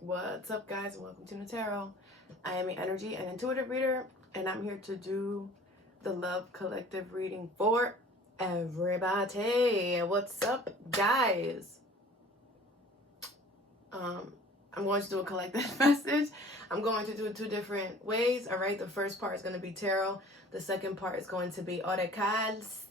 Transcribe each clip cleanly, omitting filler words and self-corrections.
What's up, guys? Welcome to Nutarot. I am an energy and intuitive reader, and I'm here to do the Love Collective reading for everybody. What's up, guys? I'm going to do a collective message. I'm going to do it 2 different ways. All right, the first part is going to be tarot. The second part is going to be ORACLES.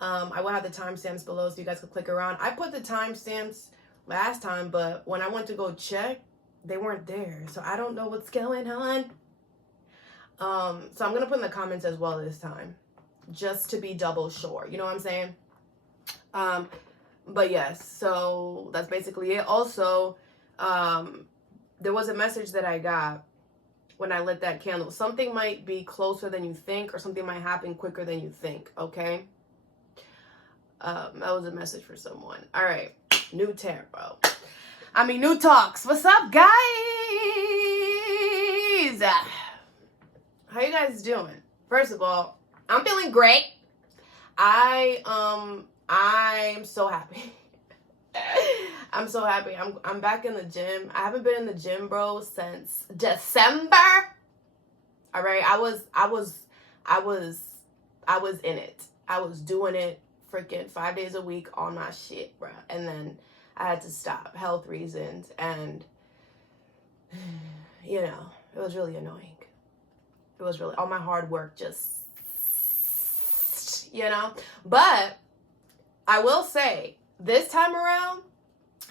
I will have the timestamps below so you guys can click around. I put the timestamps last time, but when I went to go check, they weren't there. So I don't know what's going on. So I'm going to put in the comments as well this time, just to be double sure. You know what I'm saying? But yes, so that's basically it. Also, there was a message that I got when I lit that candle. Something might be closer than you think, or something might happen quicker than you think, okay? That was a message for someone. All right, NUTALKS. What's up, guys? How you guys doing? First of all, I'm feeling great. I'm so happy. I'm so happy. I'm back in the gym. I haven't been in the gym, bro, since December. All right, I was in it. I was doing it freaking 5 days a week on my shit, bro. And then I had to stop, health reasons, and you know, it was really annoying. It was really all my hard work just, you know. But I will say, this time around,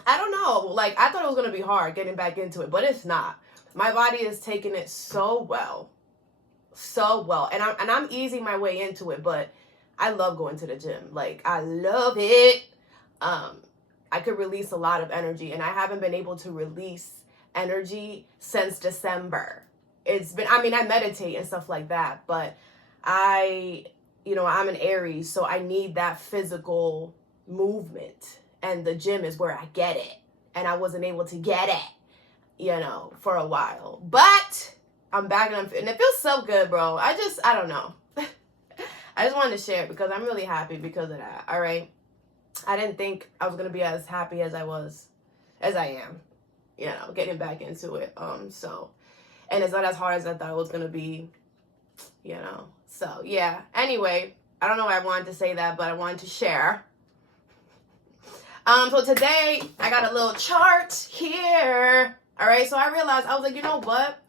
I don't know, like, I thought it was going to be hard getting back into it, but it's not. My body is taking it so well. And I'm easing my way into it, but I love going to the gym. Like, I love it. I could release a lot of energy, and I haven't been able to release energy since December. It's been, I meditate and stuff like that, but I'm an Aries, so I need that physical movement, and the gym is where I get it, and I wasn't able to get it, for a while, but I'm back, and it feels so good, bro. I don't know. I just wanted to share it because I'm really happy because of that. All right, I didn't think I was gonna be as happy as I am, getting back into it. And it's not as hard as I thought it was gonna be, So yeah. Anyway, I don't know why I wanted to say that, but I wanted to share. So today I got a little chart here. All right. So I realized, I was like, you know what?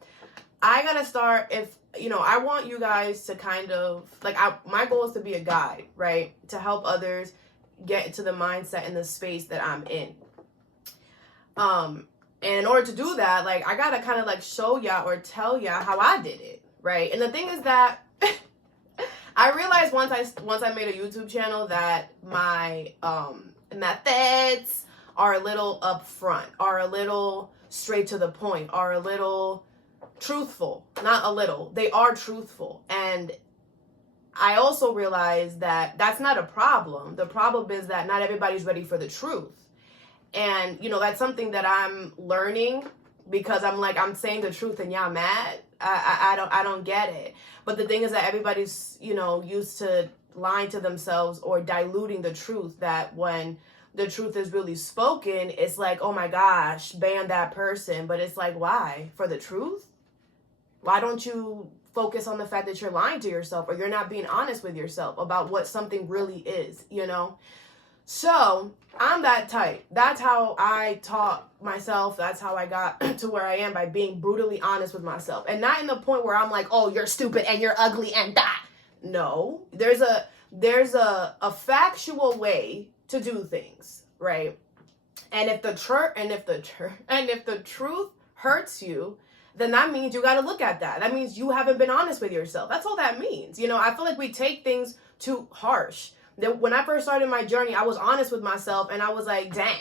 I gotta start, I want you guys to kind of, like, my goal is to be a guide, right? To help others get into the mindset and the space that I'm in. And in order to do that, like, I gotta kind of like show y'all or tell y'all how I did it, right? And the thing is that I realized once I made a YouTube channel that my methods are a little upfront, are a little straight to the point, are a little truthful. Not a little, they are truthful. And I also realized that that's not a problem. The problem is that not everybody's ready for the truth. And, that's something that I'm learning, because I'm saying the truth and y'all mad. I don't get it. But the thing is that everybody's, used to lying to themselves or diluting the truth, that when the truth is really spoken, it's like, oh my gosh, ban that person. But it's like, why? For the truth? Why don't you focus on the fact that you're lying to yourself, or you're not being honest with yourself about what something really is, So I'm that type. That's how I taught myself. That's how I got to where I am, by being brutally honest with myself, and not in the point where I'm like, oh, you're stupid and you're ugly and that. No, there's a factual way to do things, right? And if the truth hurts you, then that means you got to look at that. That means you haven't been honest with yourself. That's all that means. I feel like we take things too harsh. When I first started my journey, I was honest with myself, and I was like, dang,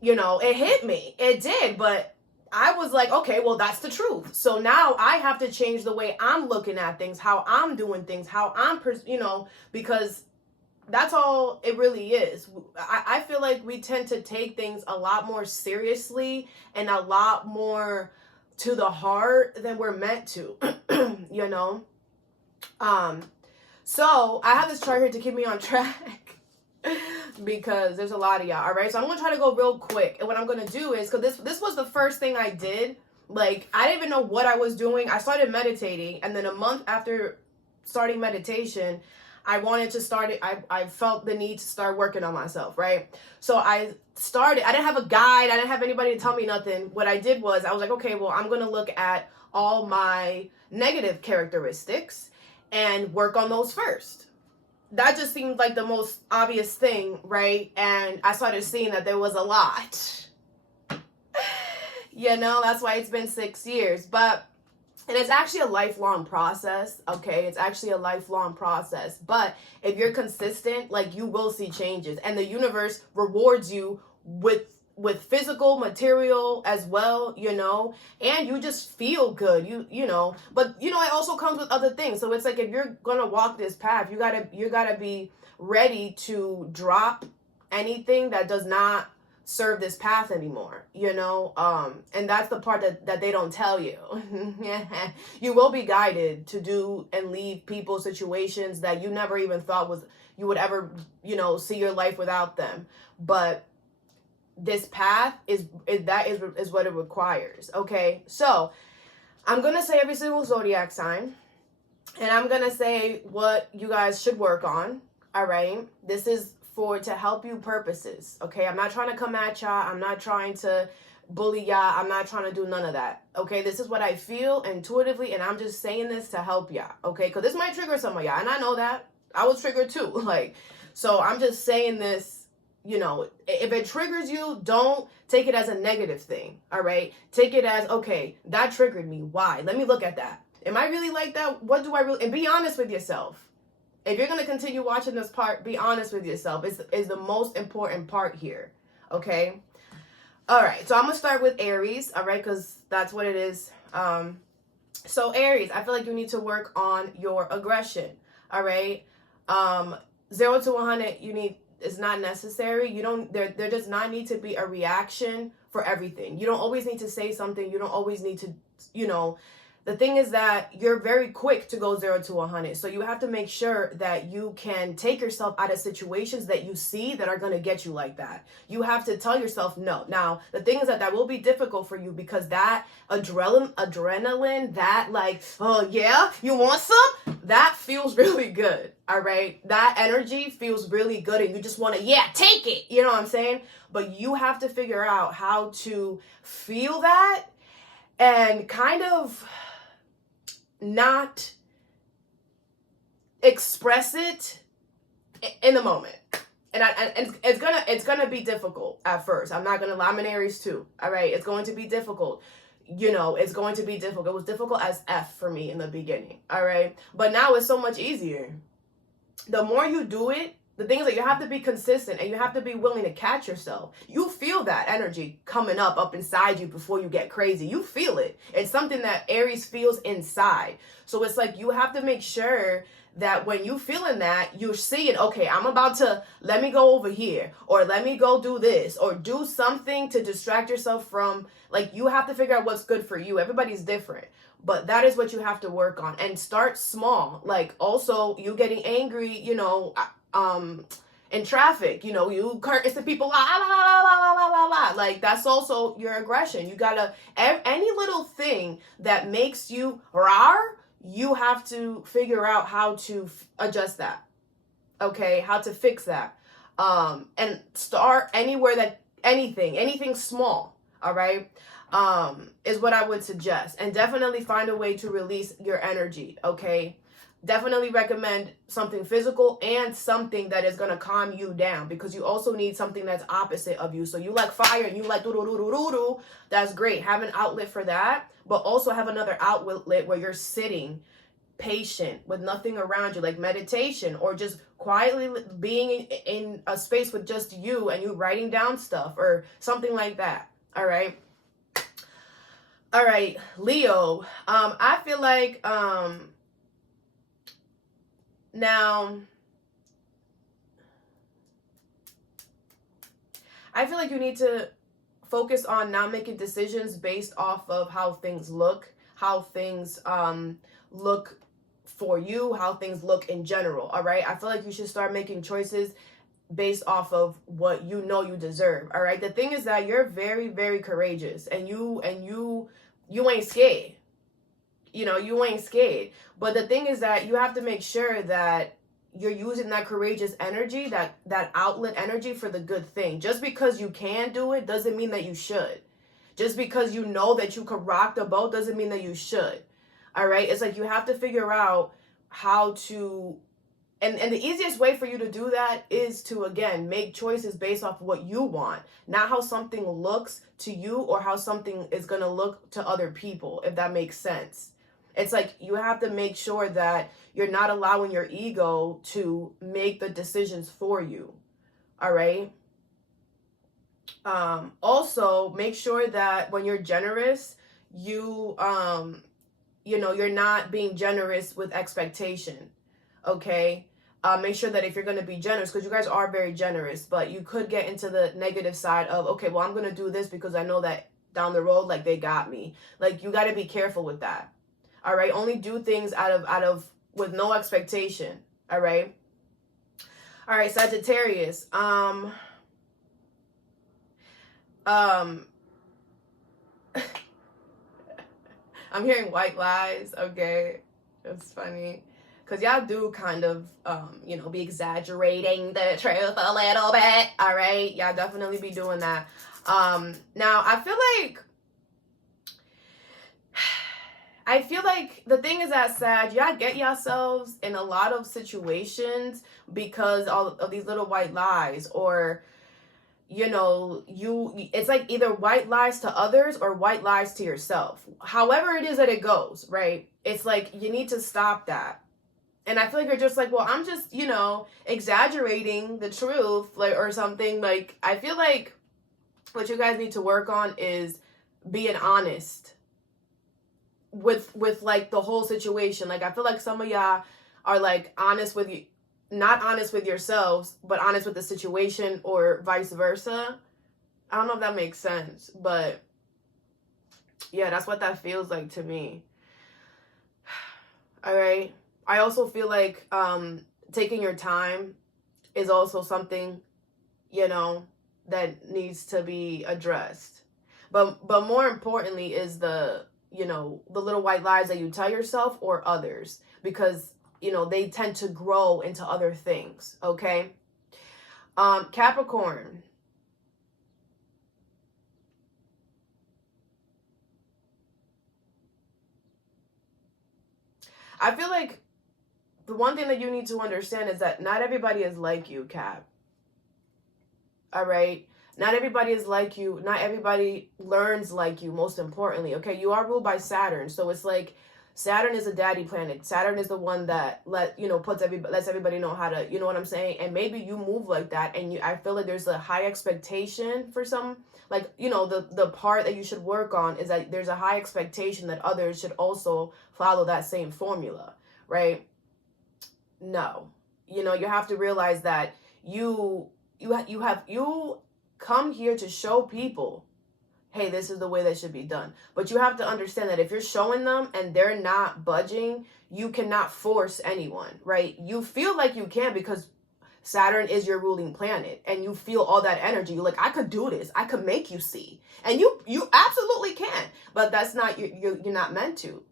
it hit me. It did, but I was like, okay, well, that's the truth. So now I have to change the way I'm looking at things, how I'm doing things, how I'm, because that's all it really is. I feel like we tend to take things a lot more seriously and a lot more to the heart than we're meant to, So I have this chart here to keep me on track. because there's a lot of y'all. All right, so I'm gonna try to go real quick, and what I'm gonna do is, because this was the first thing I did. Like, I didn't even know what I was doing. I started meditating, and then a month after starting meditation, I wanted to start it. I felt the need to start working on myself, right? So I started. I didn't have a guide. I didn't have anybody to tell me nothing. What I did was, I was like, okay, well, I'm gonna look at all my negative characteristics and work on those first. That just seemed like the most obvious thing, right? And I started seeing that there was a lot. You know, that's why it's been 6 years. And it's actually a lifelong process, okay? It's actually a lifelong process. But if you're consistent, like, you will see changes. And the universe rewards you with physical, material as well, you know? And you just feel good, you know? But, you know, it also comes with other things. So it's like, if you're gonna walk this path, you gotta be ready to drop anything that does not serve this path anymore, you know? And that's the part that they don't tell you. You will be guided to do and leave people, situations that you never even thought you would ever, you know, see your life without them. But this path is what it requires. Okay, so I'm gonna say every single zodiac sign, and I'm gonna say what you guys should work on. All right, this is to help you purposes. Okay, I'm not trying to come at y'all. I'm not trying to bully y'all. I'm not trying to do none of that. Okay, this is what I feel intuitively, and I'm just saying this to help y'all. Okay, because this might trigger some of y'all, and I know that. I was triggered too. Like, so I'm just saying this, you know, if it triggers you, don't take it as a negative thing. All right, take it as, okay, that triggered me. Why? Let me look at that. Am I really like that? What do I really? And be honest with yourself. If you're going to continue watching this part, be honest with yourself. Is the most important part here. Okay? All right. So I'm going to start with Aries. All right? Because that's what it is. So Aries, I feel like you need to work on your aggression. All right? 0 to 100, it's not necessary. There does not need to be a reaction for everything. You don't always need to say something. You don't always need to, you know. The thing is that you're very quick to go 0 to 100. So you have to make sure that you can take yourself out of situations that you see that are going to get you like that. You have to tell yourself no. Now, the thing is that will be difficult for you because that adrenaline, that like, oh yeah, you want some? That feels really good. All right. That energy feels really good. And you just want to, yeah, take it. You know what I'm saying? But you have to figure out how to feel that and kind of not express it in the moment. And it's gonna be difficult at first. I'm not gonna lie. I'm an Aries too. All right, it's going to be difficult. You know, it's going to be difficult. It was difficult as F for me in the beginning. All right, but now it's so much easier. The more you do it, the thing is that you have to be consistent and you have to be willing to catch yourself. You feel that energy coming up inside you before you get crazy. You feel it. It's something that Aries feels inside. So it's like you have to make sure that when you feeling that, you're seeing, okay, I'm about to, let me go over here, or let me go do this, or do something to distract yourself from, like, you have to figure out what's good for you. Everybody's different. But that is what you have to work on. And start small. Like, also, you getting angry, you know, in traffic, you know, you curse to people, la, la, la, la, la, la, la. Like, that's also your aggression. You gotta, any little thing that makes you rar, you have to figure out how to adjust that. Okay, how to fix that. And start anywhere that, anything small, all right, is what I would suggest. And definitely find a way to release your energy, okay? Definitely recommend something physical and something that is going to calm you down, because you also need something that's opposite of you. So you like fire and you like do-do-do-do-do-do. That's great. Have an outlet for that, but also have another outlet where you're sitting patient with nothing around you, like meditation, or just quietly being in a space with just you and you writing down stuff or something like that. All right. All right, Leo. I feel like, now, I feel like you need to focus on not making decisions based off of how things look, how things look for you, how things look in general, all right? I feel like you should start making choices based off of what you know you deserve. All right. The thing is that you're very, very courageous, and you ain't scared. You know, you ain't scared. But the thing is that you have to make sure that you're using that courageous energy, that outlet energy, for the good thing. Just because you can do it doesn't mean that you should. Just because you know that you could rock the boat doesn't mean that you should. All right. It's like you have to figure out how to, and the easiest way for you to do that is to, again, make choices based off what you want, not how something looks to you or how something is going to look to other people, if that makes sense. It's like you have to make sure that you're not allowing your ego to make the decisions for you. All right. Also, make sure that when you're generous, you know, you're not being generous with expectation. Okay. Make sure that if you're going to be generous, because you guys are very generous, but you could get into the negative side of, okay, well, I'm going to do this because I know that down the road, like, they got me. Like, you got to be careful with that. All right. Only do things out of with no expectation. All right. All right. Sagittarius. I'm hearing white lies. Okay. It's funny. Because y'all do kind of, you know, be exaggerating the truth a little bit. All right. Y'all definitely be doing that. Now, I feel like the thing is that, Sag, y'all get yourselves in a lot of situations because of these little white lies, or, you know, it's like either white lies to others or white lies to yourself. However it is that it goes, right? It's like you need to stop that. And I feel like you're just like, well, I'm just, you know, exaggerating the truth, like, or something. Like, I feel like what you guys need to work on is being honest with like the whole situation. Like, I feel like some of y'all are like honest with you, not honest with yourselves, but honest with the situation, or vice versa. I don't know if that makes sense, but yeah, that's what that feels like to me. All right. I also feel like taking your time is also something, you know, that needs to be addressed. But more importantly is the, you know, the little white lies that you tell yourself or others, because, you know, they tend to grow into other things. Okay. Capricorn. I feel like the one thing that you need to understand is that not everybody is like you, Cap. All right. Not everybody is like you. Not everybody learns like you, most importantly. Okay. You are ruled by Saturn. So it's like Saturn is a daddy planet. Saturn is the one that lets everybody know how to, you know what I'm saying? And maybe you move like that. And I feel like there's a high expectation for some, like, you know, the part that you should work on is that there's a high expectation that others should also follow that same formula, right? No, you know, you have to realize that you come here to show people, hey, this is the way that should be done. But you have to understand that if you're showing them and they're not budging, you cannot force anyone, right? You feel like you can because Saturn is your ruling planet and you feel all that energy. You're like, I could do this. I could make you see. And you absolutely can. But that's not, you're not meant to.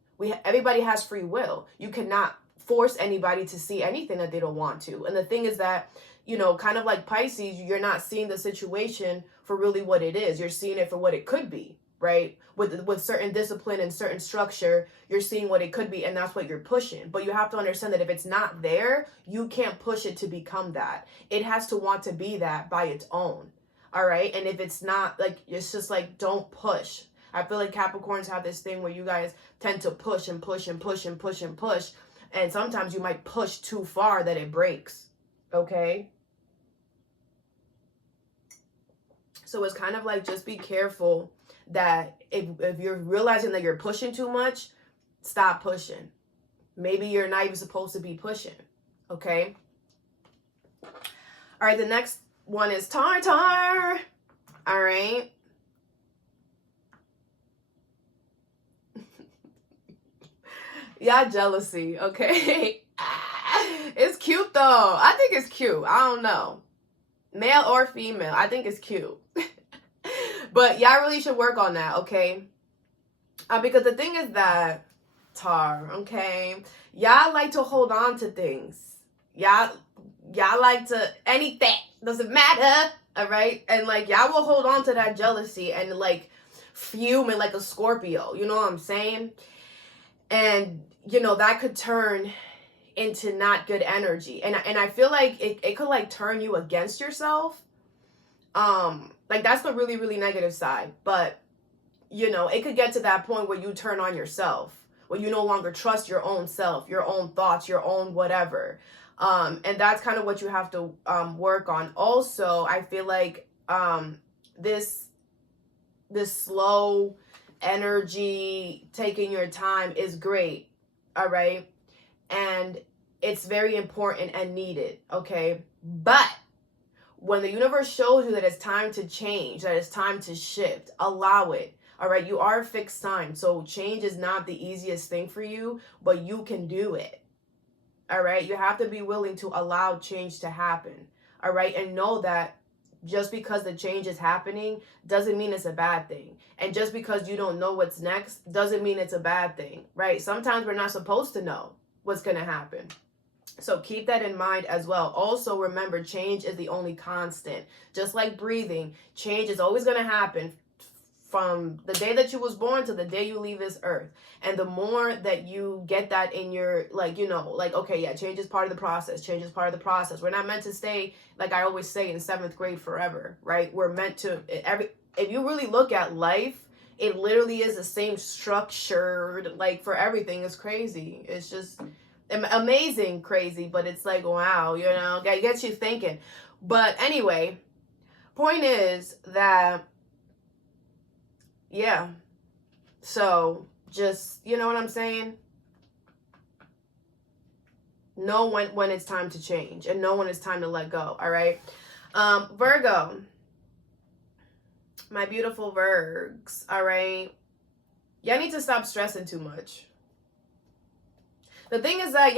Everybody has free will. You cannot force anybody to see anything that they don't want to. And the thing is that, you know, kind of like Pisces, you're not seeing the situation for really what it is. You're seeing it for what it could be, right? With certain discipline and certain structure, you're seeing what it could be, and that's what you're pushing. But you have to understand that if it's not there, you can't push it to become that. It has to want to be that by its own, all right? And if it's not, like, it's just like, don't push. I feel like Capricorns have this thing where you guys tend to push and push and push and push and push. And sometimes you might push too far that it breaks, okay? So it's kind of like, just be careful that if you're realizing that you're pushing too much, stop pushing. Maybe you're not even supposed to be pushing, okay? All right, the next one is Tartar. All right. Y'all jealousy, okay? It's cute though. I think it's cute. I don't know. Male or female. I think it's cute. But y'all really should work on that, okay? Because the thing is that, Tar, okay? Y'all like to hold on to things. Y'all like to, anything. Doesn't matter, all right? And, like, y'all will hold on to that jealousy and, like, fume and like a Scorpio. You know what I'm saying? And, you know, that could turn into not good energy. And I feel like it could, like, turn you against yourself. Like, that's the really, really negative side. But, you know, it could get to that point where you turn on yourself, where you no longer trust your own self, your own thoughts, your own whatever. And that's kind of what you have to work on. Also, I feel like this slow energy, taking your time is great, all right? And it's very important and needed, okay? But when the universe shows you that it's time to change, that it's time to shift, allow it. All right, you are a fixed sign, so change is not the easiest thing for you, but you can do it. All right, you have to be willing to allow change to happen. All right, and know that just because the change is happening doesn't mean it's a bad thing. And just because you don't know what's next doesn't mean it's a bad thing, right? Sometimes we're not supposed to know what's going to happen. So keep that in mind as well. Also, remember, change is the only constant. Just like breathing, change is always going to happen from the day that you was born to the day you leave this earth. And the more that you get that in your, like, you know, like, okay, yeah, change is part of the process. Change is part of the process. We're not meant to stay, like I always say, in 7th grade forever, right? We're meant to, if you really look at life, it literally is the same structured, like, for everything. It's crazy. It's just amazing crazy, but it's like, wow, you know, it gets you thinking. But anyway, point is that, yeah, so just, you know what I'm saying? Know when it's time to change, and know when it's time to let go, all right? Virgo, my beautiful Virgs, all right? Y'all need to stop stressing too much. The thing is that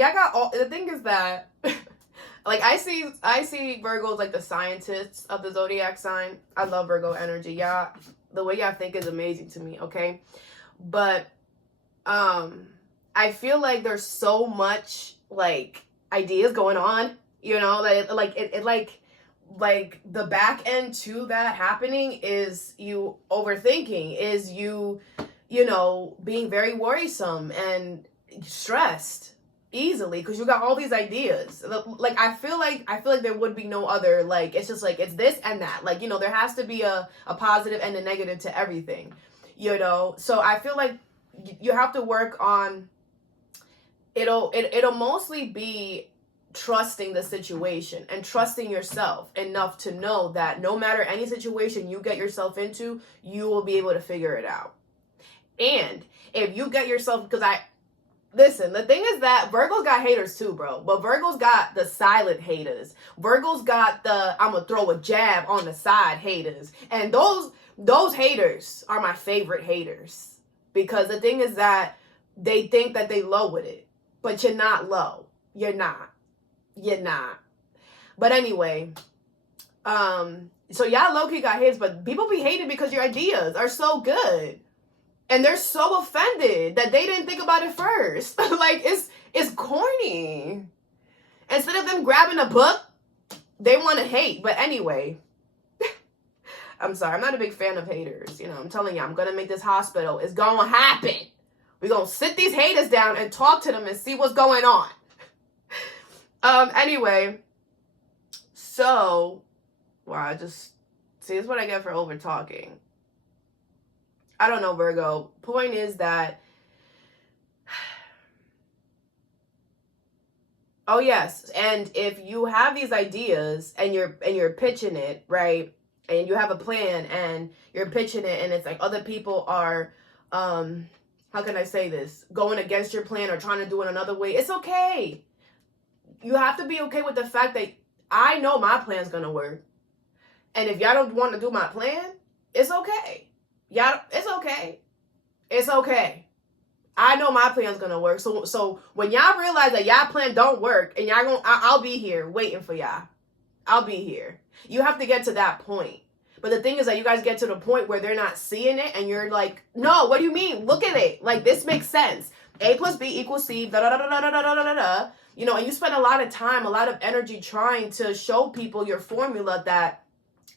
like, I see Virgos like the scientists of the zodiac sign. I love Virgo energy. Y'all, the way y'all think is amazing to me, okay? But I feel like there's so much, like, ideas going on, you know, that it like the back end to that happening is you overthinking, is you know, being very worrisome and stressed easily because you got all these ideas. Like, I feel like there would be no other, like, it's just like, it's this and that, like, you know, there has to be a positive and a negative to everything, you know. So I feel like you have to work on, it'll mostly be trusting the situation and trusting yourself enough to know that no matter any situation you get yourself into, you will be able to figure it out. And if you get yourself, because listen, the thing is that Virgos got haters too, bro. But Virgos got the silent haters. Virgos got the, I'm going to throw a jab on the side haters. And those haters are my favorite haters. Because the thing is that they think that they low with it. But you're not low. You're not. You're not. But anyway, so y'all low-key got hits, but people be hated because your ideas are so good. And they're so offended that they didn't think about it first. Like, it's corny. Instead of them grabbing a book, they want to hate. But anyway, I'm sorry. I'm not a big fan of haters. You know, I'm telling you, I'm going to make this hospital. It's going to happen. We're going to sit these haters down and talk to them and see what's going on. Anyway, so, wow, I just, see, this is what I get for over talking. I don't know, Virgo. Point is that, oh yes, and if you have these ideas and you're pitching it, right, and you have a plan and you're pitching it, and it's like other people are, how can I say this, going against your plan or trying to do it another way, it's okay. You have to be okay with the fact that I know my plan's gonna work, and if y'all don't want to do my plan, it's okay. Y'all, it's okay. It's okay. I know my plan's gonna work. So when y'all realize that y'all plan don't work, and y'all I'll be here waiting for y'all. I'll be here. You have to get to that point. But the thing is that you guys get to the point where they're not seeing it and you're like, no, what do you mean? Look at it. Like, this makes sense. A plus B equals C, da da da da da da da da da. You know, and you spend a lot of time, a lot of energy trying to show people your formula that,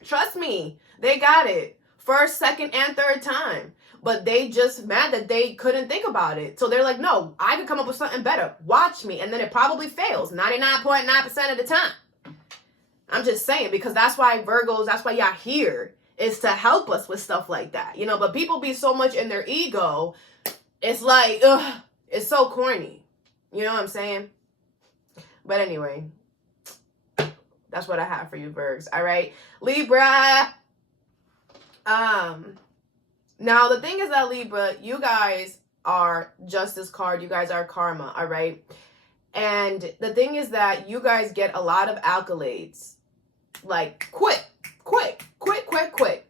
trust me, they got it. First, second, and third time. But they just mad that they couldn't think about it. So they're like, no, I could come up with something better. Watch me. And then it probably fails 99.9% of the time. I'm just saying, because that's why Virgos, that's why y'all here, is to help us with stuff like that. You know, but people be so much in their ego, it's like, ugh, it's so corny. You know what I'm saying? But anyway, that's what I have for you, Virgs. All right. Libra. Now the thing is that Libra, you guys are justice card. You guys are karma. All right. And the thing is that you guys get a lot of accolades. Like, quick.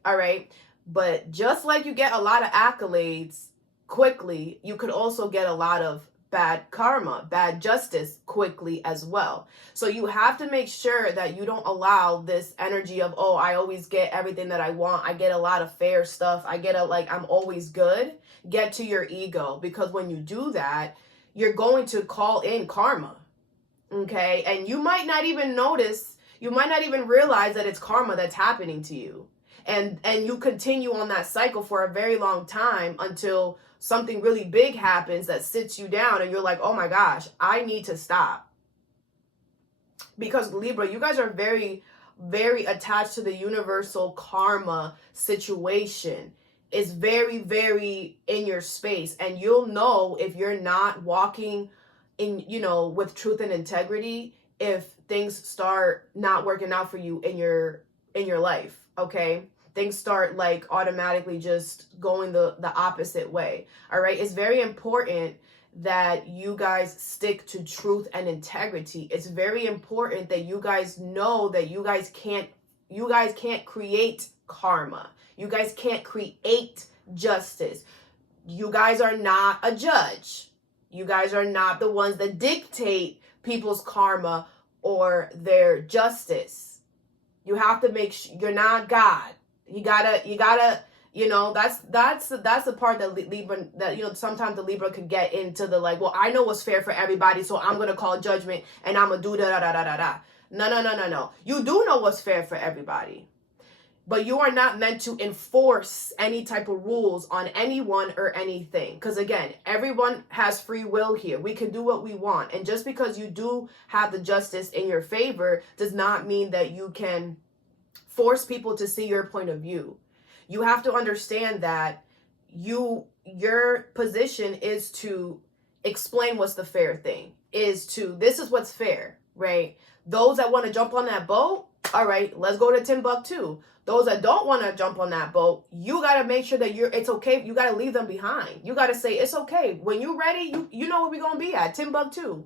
All right. But just like you get a lot of accolades quickly, you could also get a lot of bad karma, bad justice quickly as well. So you have to make sure that you don't allow this energy of, oh, I always get everything that I want. I get a lot of fair stuff. I get I'm always good. Get to your ego, because when you do that, you're going to call in karma. Okay. And you might not even notice, you might not even realize that it's karma that's happening to you. And you continue on that cycle for a very long time until something really big happens that sits you down and you're like, oh my gosh, I need to stop. Because Libra, you guys are very, very attached to the universal karma situation. It's very, very in your space. And you'll know if you're not walking in, you know, with truth and integrity, if things start not working out for you in your life. Okay. Things start like automatically just going the opposite way. All right. It's very important that you guys stick to truth and integrity. It's very important that you guys know that you guys can't create karma. You guys can't create justice. You guys are not a judge. You guys are not the ones that dictate people's karma or their justice. You have to make sure you're not God. You gotta, you know, that's the part that Libra, that, you know, sometimes the Libra could get into the like, well, I know what's fair for everybody, so I'm going to call judgment and I'm going to do da-da-da-da-da-da. No. You do know what's fair for everybody, but you are not meant to enforce any type of rules on anyone or anything. Because again, everyone has free will here. We can do what we want. And just because you do have the justice in your favor does not mean that you can force people to see your point of view. You have to understand that your position is to explain what's the fair thing, this is what's fair, right? Those that want to jump on that boat, all right, let's go to Timbuktu. Those that don't want to jump on that boat, you got to make sure that it's okay. You got to leave them behind. You got to say, it's okay. When you're ready, you know where we're going to be at, Timbuktu.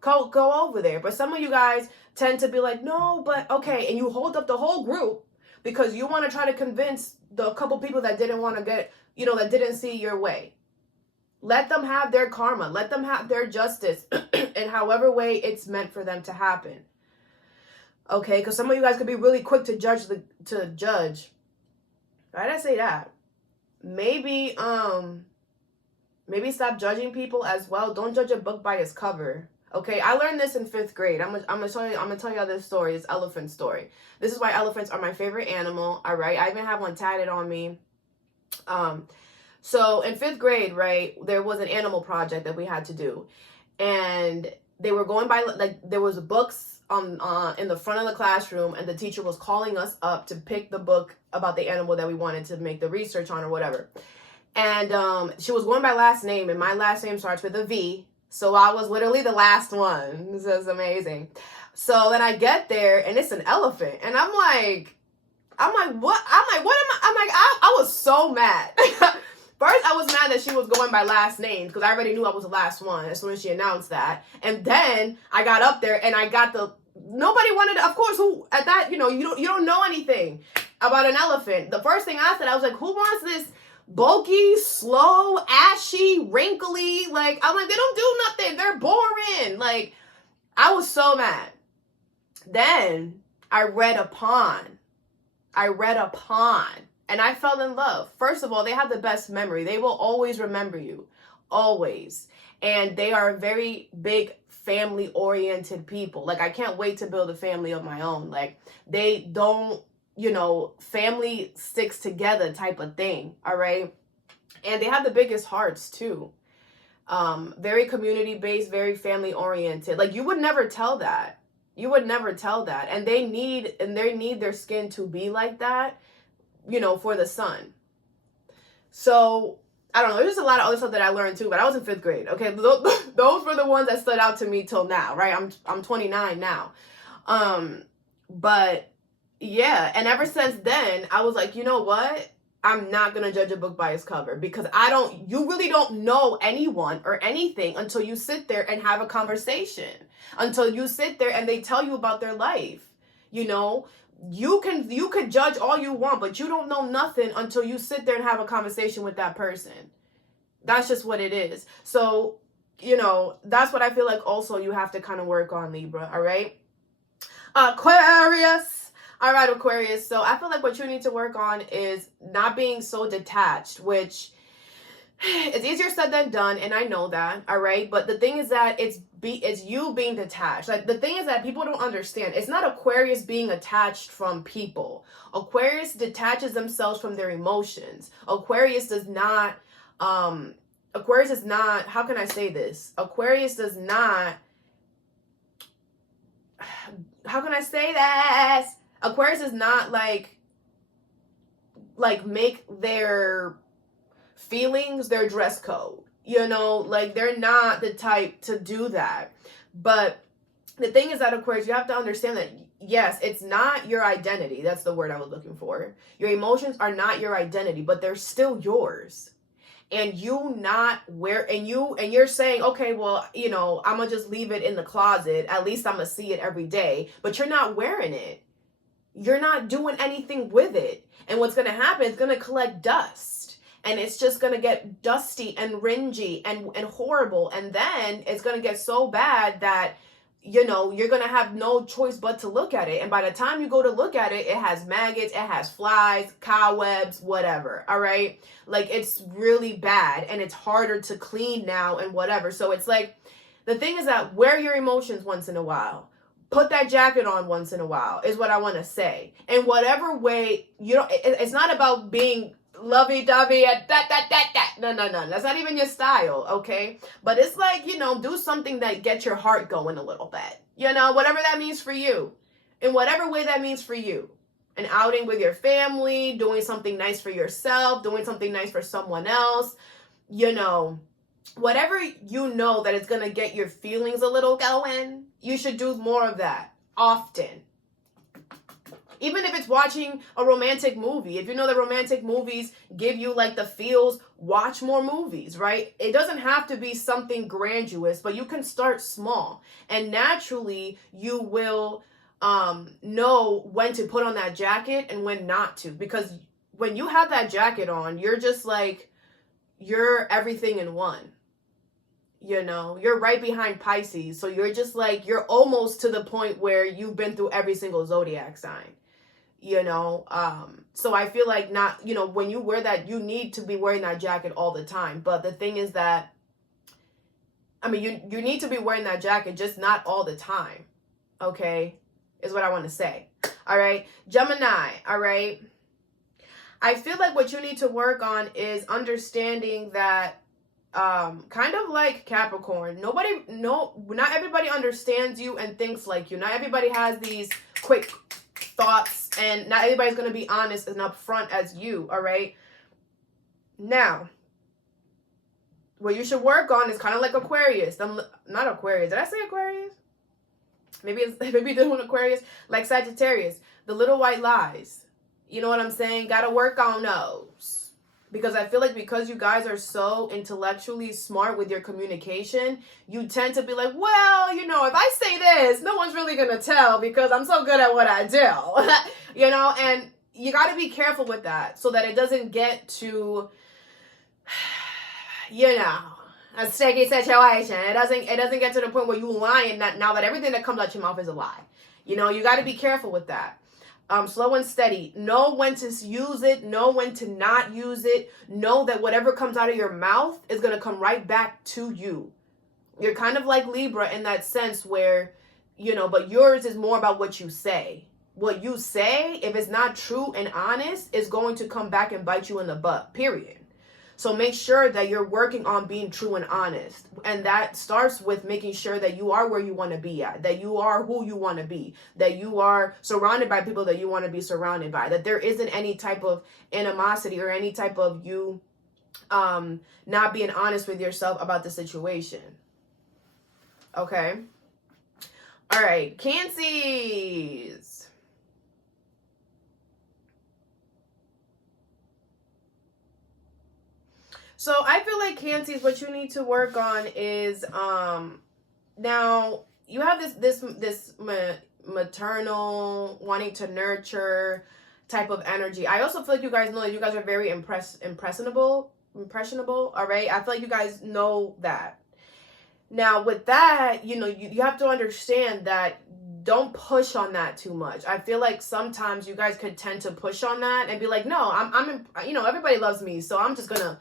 Go over there. But some of you guys tend to be like, no, but okay. And you hold up the whole group because you want to try to convince the couple people that didn't want to get, you know, that didn't see your way. Let them have their karma. Let them have their justice in however way it's meant for them to happen. Okay, because some of you guys could be really quick to judge. Why did I say that? Maybe stop judging people as well. Don't judge a book by its cover. Okay, I learned this in 5th grade. I'm gonna tell y'all this story, this elephant story. This is why elephants are my favorite animal. All right, I even have one tatted on me. So in 5th grade, right, there was an animal project that we had to do, and they were going by, like, there was books in the front of the classroom, and the teacher was calling us up to pick the book about the animal that we wanted to make the research on or whatever. And she was going by last name, and my last name starts with a V. So I was literally the last one. This is amazing. So then I get there and it's an elephant. And I'm like, what? I was so mad. First, I was mad that she was going by last names because I already knew I was the last one as soon as she announced that. And then I got up there and I got nobody wanted to, of course, who at that, you know, you don't know anything about an elephant. The first thing I said, I was like, who wants this bulky, slow, ashy, wrinkly? Like, I'm like, they don't do nothing. They're boring. Like, I was so mad. Then I read upon, and I fell in love. First of all, they have the best memory. They will always remember you, always. And they are very big family-oriented people. Like, I can't wait to build a family of my own. Like, they don't, you know, family sticks together type of thing, all right? And they have the biggest hearts, too. Very community-based, very family-oriented. Like, you would never tell that. You would never tell that. And they need their skin to be like that, you know, for the sun. So, I don't know. There's just a lot of other stuff that I learned too, but I was in 5th grade. Okay, those were the ones that stood out to me till now, right? I'm 29 now. But yeah, and ever since then, I was like, you know what? I'm not going to judge a book by its cover, because you really don't know anyone or anything until you sit there and have a conversation, until you sit there and they tell you about their life. You know, you could judge all you want, but you don't know nothing until you sit there and have a conversation with that person. That's just what it is. So, you know, that's what I feel like also you have to kind of work on, Libra. All right. Aquarius. All right, Aquarius. So I feel like what you need to work on is not being so detached, which it's easier said than done. And I know that. All right. But the thing is that it's you being detached. Like, the thing is that people don't understand. It's not Aquarius being attached from people. Aquarius detaches themselves from their emotions. Aquarius is not, how can I say this? Aquarius does not, how can I say this? Aquarius is not like make their feelings their dress code. You know, like, they're not the type to do that. But the thing is that, Aquarius, you have to understand that, yes, it's not your identity. That's the word I was looking for. Your emotions are not your identity, but they're still yours. And you're saying, okay, well, you know, I'm gonna just leave it in the closet. At least I'm gonna see it every day. But you're not wearing it. You're not doing anything with it. And what's gonna happen, it's gonna collect dust. And it's just going to get dusty and ringy and horrible. And then it's going to get so bad that, you know, you're going to have no choice but to look at it. And by the time you go to look at it, it has maggots, it has flies, cobwebs, whatever. All right. Like, it's really bad and it's harder to clean now and whatever. So it's like, the thing is that wear your emotions once in a while. Put that jacket on once in a while is what I want to say. In whatever way, it's not about being lovey-dovey and no, that's not even your style, okay? But it's like, you know, do something that gets your heart going a little bit, you know, whatever that means for you, in whatever way that means for you. An outing with your family, doing something nice for yourself, doing something nice for someone else, you know, whatever you know that is going to get your feelings a little going, you should do more of that often. Even if it's watching a romantic movie, if you know that romantic movies give you like the feels, watch more movies, right? It doesn't have to be something grandiose, but you can start small. And naturally, you will know when to put on that jacket and when not to. Because when you have that jacket on, you're just like, you're everything in one. You know, you're right behind Pisces. So you're just like, you're almost to the point where you've been through every single zodiac sign. You know, so I feel like not, you know, when you wear that, you need to be wearing that jacket all the time. But the thing is that, I mean, you need to be wearing that jacket, just not all the time. Okay, is what I want to say. All right, Gemini. All right, I feel like what you need to work on is understanding that, kind of like Capricorn, not everybody understands you and thinks like you. Not everybody has these quick thoughts, and not everybody's going to be honest and upfront as you. All right. Now, what you should work on is kind of like Aquarius. Not Aquarius. Did I say Aquarius? Maybe this one Aquarius, like Sagittarius. The little white lies. You know what I'm saying? Got to work on those. Because I feel like because you guys are so intellectually smart with your communication, you tend to be like, well, you know, if I say this, no one's really going to tell because I'm so good at what I do. You know, and you got to be careful with that so that it doesn't get to, you know, a sticky situation. It doesn't get to the point where you lying that now that everything that comes out your mouth is a lie. You know, you got to be careful with that. Slow and steady. Know when to use it. Know when to not use it. Know that whatever comes out of your mouth is going to come right back to you. You're kind of like Libra in that sense where, you know, but yours is more about what you say. What you say, if it's not true and honest, is going to come back and bite you in the butt, period. So make sure that you're working on being true and honest. And that starts with making sure that you are where you want to be at, that you are who you want to be, that you are surrounded by people that you want to be surrounded by, that there isn't any type of animosity or any type of you not being honest with yourself about the situation. Okay. All right. Cancers. So I feel like Cancers, what you need to work on is now you have this maternal wanting to nurture type of energy. I also feel like you guys know that you guys are very impressionable. All right. I feel like you guys know that. Now with that, you know, you have to understand that don't push on that too much. I feel like sometimes you guys could tend to push on that and be like, no, I'm you know, everybody loves me, so I'm just gonna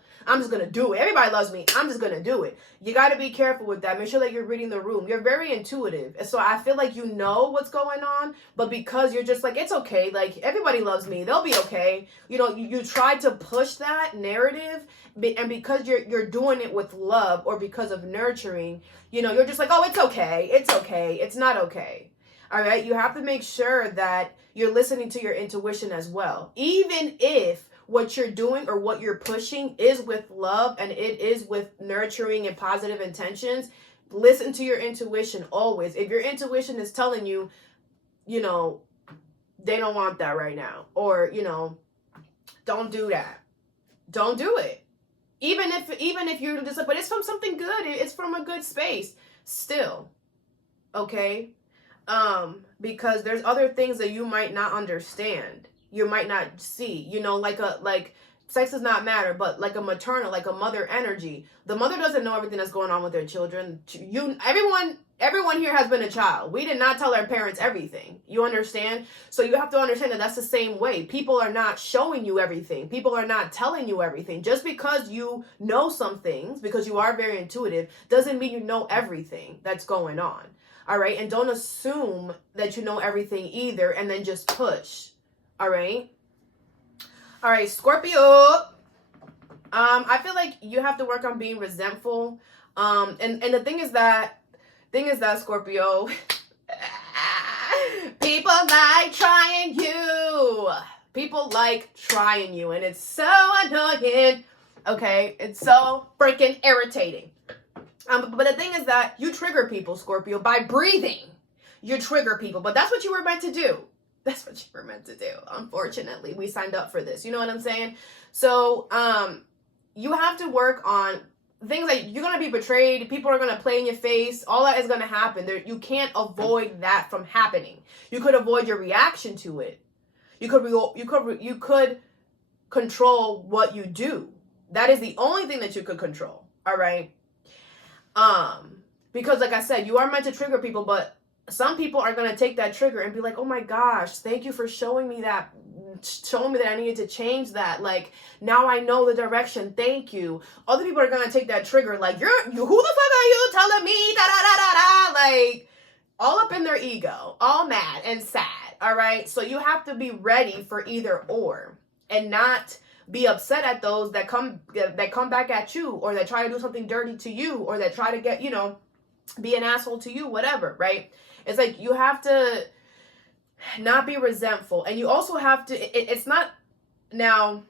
do it. Everybody loves me, I'm just gonna do it. You got to be careful with that. Make sure that you're reading the room. You're very intuitive, so I feel like you know what's going on, but because you're just like, it's okay, like everybody loves me, they'll be okay. You know, you try to push that narrative, and because you're doing it with love or because of nurturing, you know, you're just like, oh, it's okay, it's not okay. All right, you have to make sure that you're listening to your intuition as well. Even if what you're doing or what you're pushing is with love and it is with nurturing and positive intentions, listen to your intuition always. If your intuition is telling you, you know, they don't want that right now, or, you know, don't do that. Don't do it. Even if you're just like, but it's from something good. It's from a good space still. Okay. Because there's other things that you might not understand, you might not see, you know, like sex does not matter, but like a maternal, like a mother energy, the mother doesn't know everything that's going on with their children. Everyone here has been a child. We did not tell our parents everything. You understand? So you have to understand that that's the same way. People are not showing you everything. People are not telling you everything. Just because you know some things, because you are very intuitive, doesn't mean you know everything that's going on. All right. And don't assume that you know everything either and then just push. All right. All right. Scorpio. I feel like you have to work on being resentful. And the thing is that Scorpio, people like trying you. People like trying you. And it's so annoying. Okay. It's so freaking irritating. But the thing is that you trigger people, Scorpio, by breathing. You trigger people, but that's what you were meant to do. That's what you were meant to do. Unfortunately, we signed up for this. You know what I'm saying? So, you have to work on things like you're going to be betrayed. People are going to play in your face. All that is going to happen. You can't avoid that from happening. You could avoid your reaction to it. You could control what you do. That is the only thing that you could control. All right. Because like I said, you are meant to trigger people, but some people are going to take that trigger and be like, oh my gosh, thank you for showing me that I needed to change that. Like, now I know the direction. Thank you. Other people are going to take that trigger. Like, who the fuck are you telling me? Da, da, da, da, da. Like, all up in their ego, all mad and sad. All right. So you have to be ready for either or, and not be upset at those that come back at you, or that try to do something dirty to you, or that try to get, you know, be an asshole to you, whatever, right? It's like you have to not be resentful. And you also have to, it's not, now,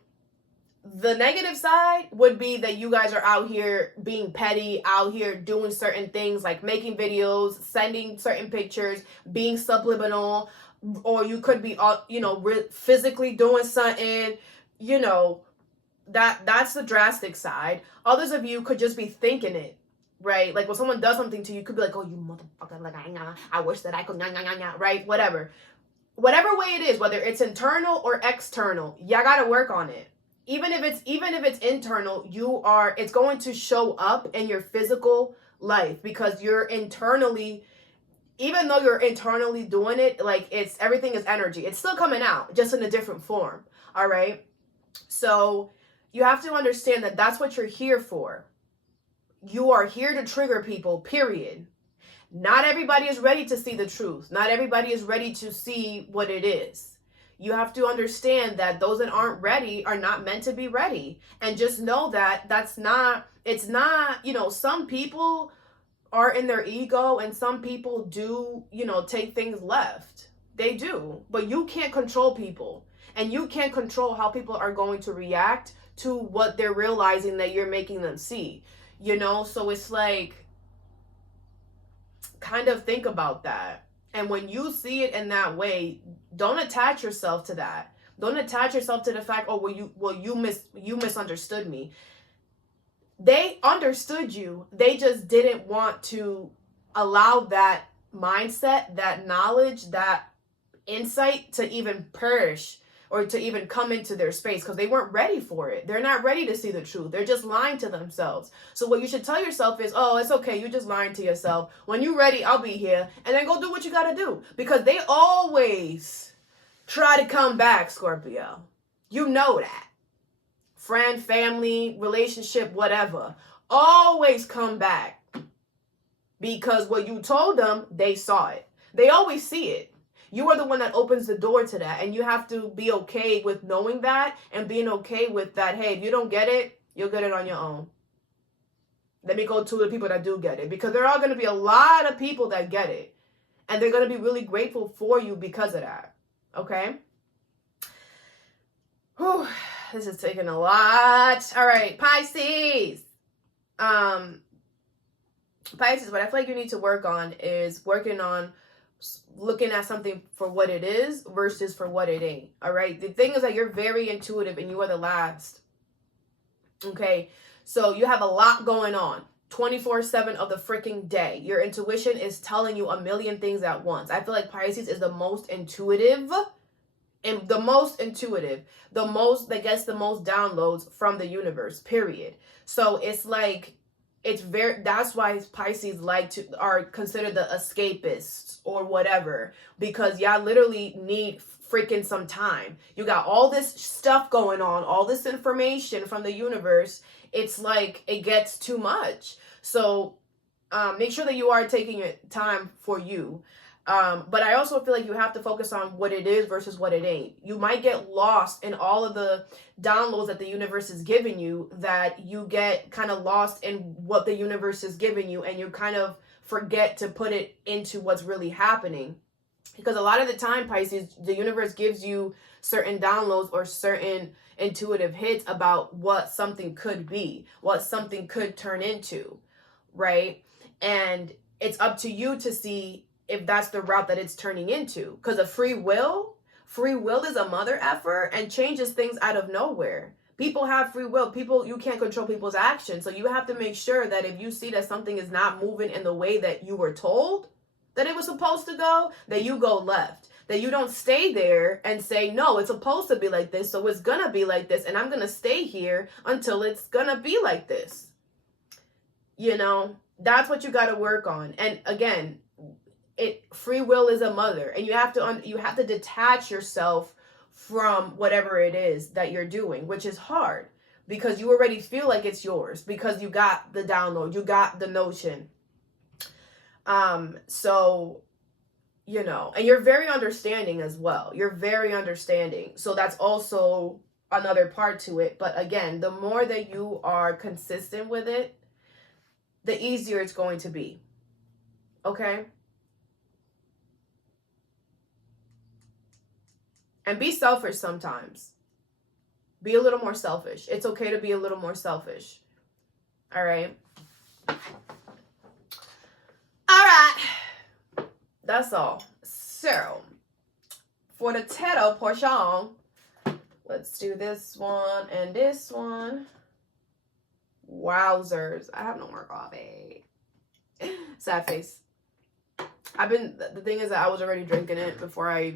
the negative side would be that you guys are out here being petty, out here doing certain things like making videos, sending certain pictures, being subliminal, or you could be, you know, physically doing something. You know, that's the drastic side. Others of you could just be thinking it, right? Like when someone does something to you, you could be like, oh, you motherfucker, like, I wish that I could, right? Whatever way it is, whether it's internal or external, y'all gotta work on it. Even if it's internal, it's going to show up in your physical life, because you're internally, even though you're internally doing it, like everything is energy. It's still coming out, just in a different form. All right. So you have to understand that that's what you're here for. You are here to trigger people, period. Not everybody is ready to see the truth. Not everybody is ready to see what it is. You have to understand that those that aren't ready are not meant to be ready. And just know that it's not, some people are in their ego and some people do, take things left. They do. But you can't control people. And you can't control how people are going to react to what they're realizing that you're making them see. So it's like, kind of think about that. And when you see it in that way, don't attach yourself to that. Don't attach yourself to the fact, oh, you misunderstood me. They understood you. They just didn't want to allow that mindset, that knowledge, that insight to even perish or to even come into their space, because they weren't ready for it. They're not ready to see the truth. They're just lying to themselves. So what you should tell yourself is, oh, it's okay. You're just lying to yourself. When you're ready, I'll be here. And then go do what you got to do. Because they always try to come back, Scorpio. You know that. Friend, family, relationship, whatever. Always come back. Because what you told them, they saw it. They always see it. You are the one that opens the door to that. And you have to be okay with knowing that and being okay with that. Hey, if you don't get it, you'll get it on your own. Let me go to the people that do get it. Because there are going to be a lot of people that get it. And they're going to be really grateful for you because of that. Okay? Whew, this is taking a lot. All right, Pisces. Pisces, what I feel like you need to work on is working on looking at something for what it is versus for what it ain't. All right. The thing is that you're very intuitive and you are the last. Okay. So you have a lot going on 24/7 of the freaking day. Your intuition is telling you a million things at once. I feel like Pisces is the most intuitive and the most that gets the most downloads from the universe, period. So it's like, that's why Pisces are considered the escapists or whatever, because y'all literally need freaking some time. You got all this stuff going on, all this information from the universe. It's like, it gets too much. So make sure that you are taking your time for you. But I also feel like you have to focus on what it is versus what it ain't. You might get lost in all of the downloads that the universe is giving you, that you get kind of lost in what the universe is giving you, and you kind of forget to put it into what's really happening. Because a lot of the time, Pisces, the universe gives you certain downloads or certain intuitive hits about what something could be, what something could turn into, right? And it's up to you to see if that's the route that it's turning into. Because of free will is a mother effer and changes things out of nowhere. People have free will. You can't control people's actions. So you have to make sure that if you see that something is not moving in the way that you were told that it was supposed to go, that you go left. That you don't stay there and say, no, it's supposed to be like this, so it's gonna be like this, and I'm gonna stay here until it's gonna be like this. That's what you gotta work on. And again, free will is a mother, and you have to detach yourself from whatever it is that you're doing, which is hard because you already feel like it's yours because you got the download, you got the notion. So, and you're very understanding as well. You're very understanding. So that's also another part to it. But again, the more that you are consistent with it, the easier it's going to be. Okay? And be selfish sometimes. Be a little more selfish. It's okay to be a little more selfish. All right? All right. That's all. So, for the tarot portion, let's do this one and this one. Wowzers. I have no more coffee. Sad face. The thing is that I was already drinking it before I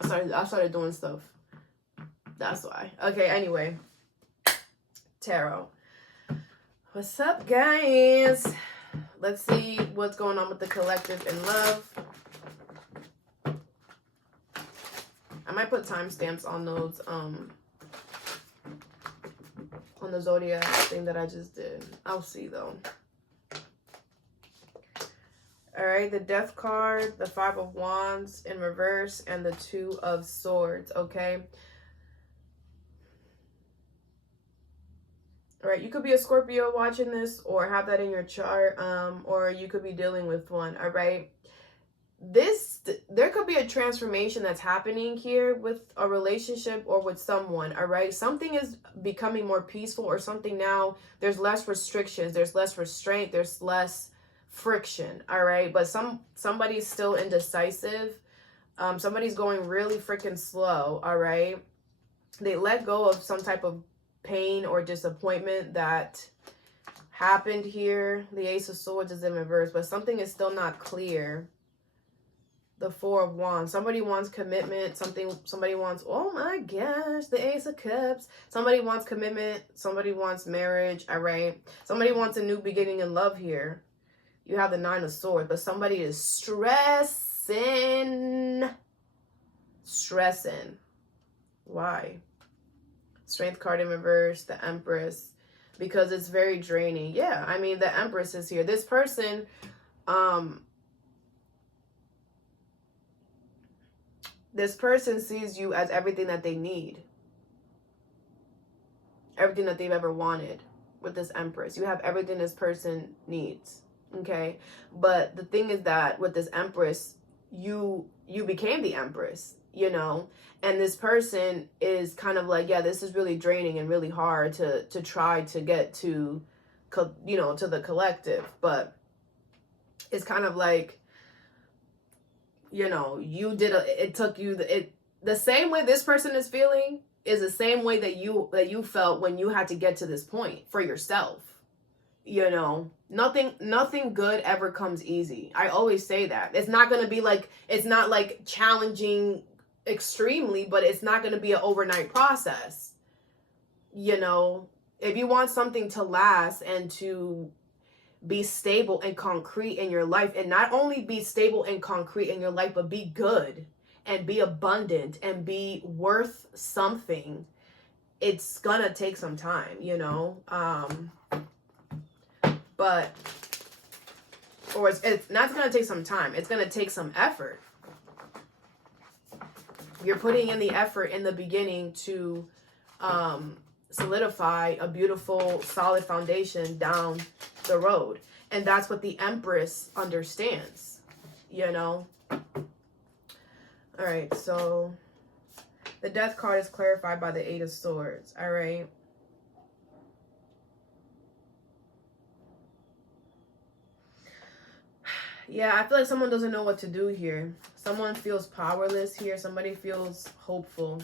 started doing stuff. That's why. Okay, anyway. Tarot. What's up, guys? Let's see what's going on with the collective in love. I might put timestamps on those, on the zodiac thing that I just did. I'll see though. All right, the Death card, the Five of Wands in reverse, and the Two of Swords, okay? All right, you could be a Scorpio watching this or have that in your chart, or you could be dealing with one, all right? There could be a transformation that's happening here with a relationship or with someone, all right? Something is becoming more peaceful, or something now, there's less restrictions, there's less restraint, there's less friction, all right? But somebody's still indecisive. Somebody's going really freaking slow, all right? They let go of some type of pain or disappointment that happened here. The Ace of Swords is in reverse, but something is still not clear. The Four of Wands. Somebody wants commitment. Somebody wants, oh my gosh, the Ace of Cups. Somebody wants commitment. Somebody wants marriage, all right? Somebody wants a new beginning in love here. You have the Nine of Swords, but somebody is stressing. Why? Strength card in reverse, the Empress, because it's very draining. Yeah, I mean, the Empress is here. This person, this person sees you as everything that they need. Everything that they've ever wanted with this Empress. You have everything this person needs, okay? But the thing is that with this Empress, you became the Empress, you know? And this person is kind of like, yeah, this is really draining and really hard to try to get to, you know, to the collective. But it's kind of like, you know, the same way this person is feeling is the same way that you felt when you had to get to this point for yourself. You know, nothing good ever comes easy. I always say that. It's not going to be like, it's not like challenging extremely, but it's not going to be an overnight process. You know, if you want something to last and to be stable and concrete in your life, and not only be stable and concrete in your life, but be good and be abundant and be worth something, it's gonna take some time, you know? It's not gonna take some time, it's gonna take some effort. You're putting in the effort in the beginning to solidify a beautiful, solid foundation down the road. And that's what the Empress understands, you know? All right, so the Death card is clarified by the Eight of Swords, all right? Yeah, I feel like someone doesn't know what to do here. Someone feels powerless here. Somebody feels hopeful.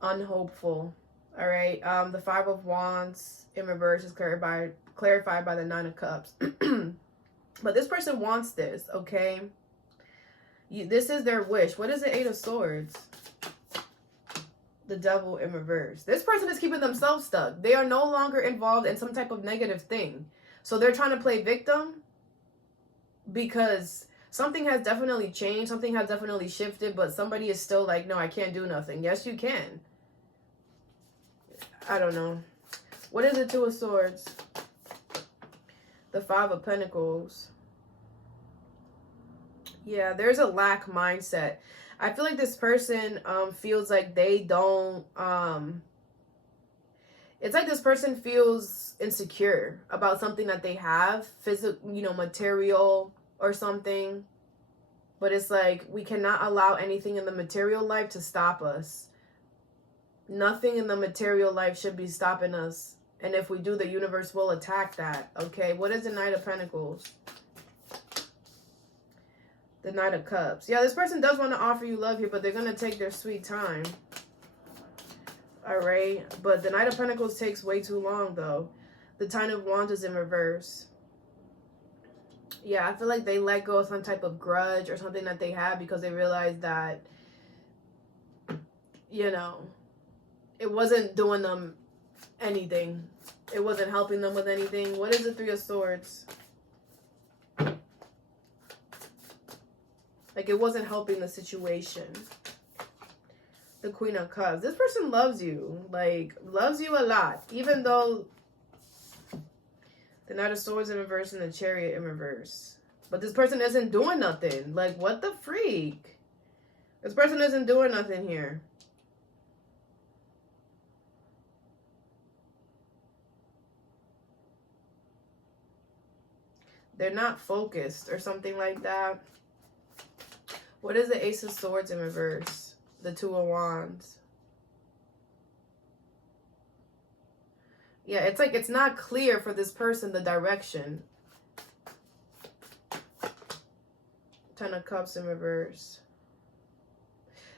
Unhopeful. All right. The Five of Wands in reverse is clarified by the Nine of Cups. But this person wants this, okay? This is their wish. What is the Eight of Swords? The Devil in reverse. This person is keeping themselves stuck. They are no longer involved in some type of negative thing. So they're trying to play victim because something has definitely changed. Something has definitely shifted, but somebody is still like, no, I can't do nothing. Yes, you can. I don't know. What is the Two of Swords? The Five of Pentacles. Yeah, there's a lack mindset. I feel like this person feels like they don't... it's like this person feels insecure about something that they have, physical, you know, material or something. But it's like, we cannot allow anything in the material life to stop us. Nothing in the material life should be stopping us. And if we do, the universe will attack that. Okay, what is the Knight of Pentacles? The Knight of Cups. Yeah, this person does want to offer you love here, but they're going to take their sweet time. All right, but the Knight of Pentacles takes way too long, though. The Ten of Wands is in reverse. Yeah, I feel like they let go of some type of grudge or something that they had because they realized that, you know, it wasn't doing them anything. It wasn't helping them with anything. What is the Three of Swords? Like, it wasn't helping the situation. The Queen of Cups. This person loves you. Like, loves you a lot. Even though the Knight of Swords in reverse and the Chariot in reverse. But this person isn't doing nothing. Like, what the freak? This person isn't doing nothing here. They're not focused or something like that. What is the Ace of Swords in reverse? The Two of Wands. Yeah, it's like it's not clear for this person, the direction. Ten of Cups in reverse.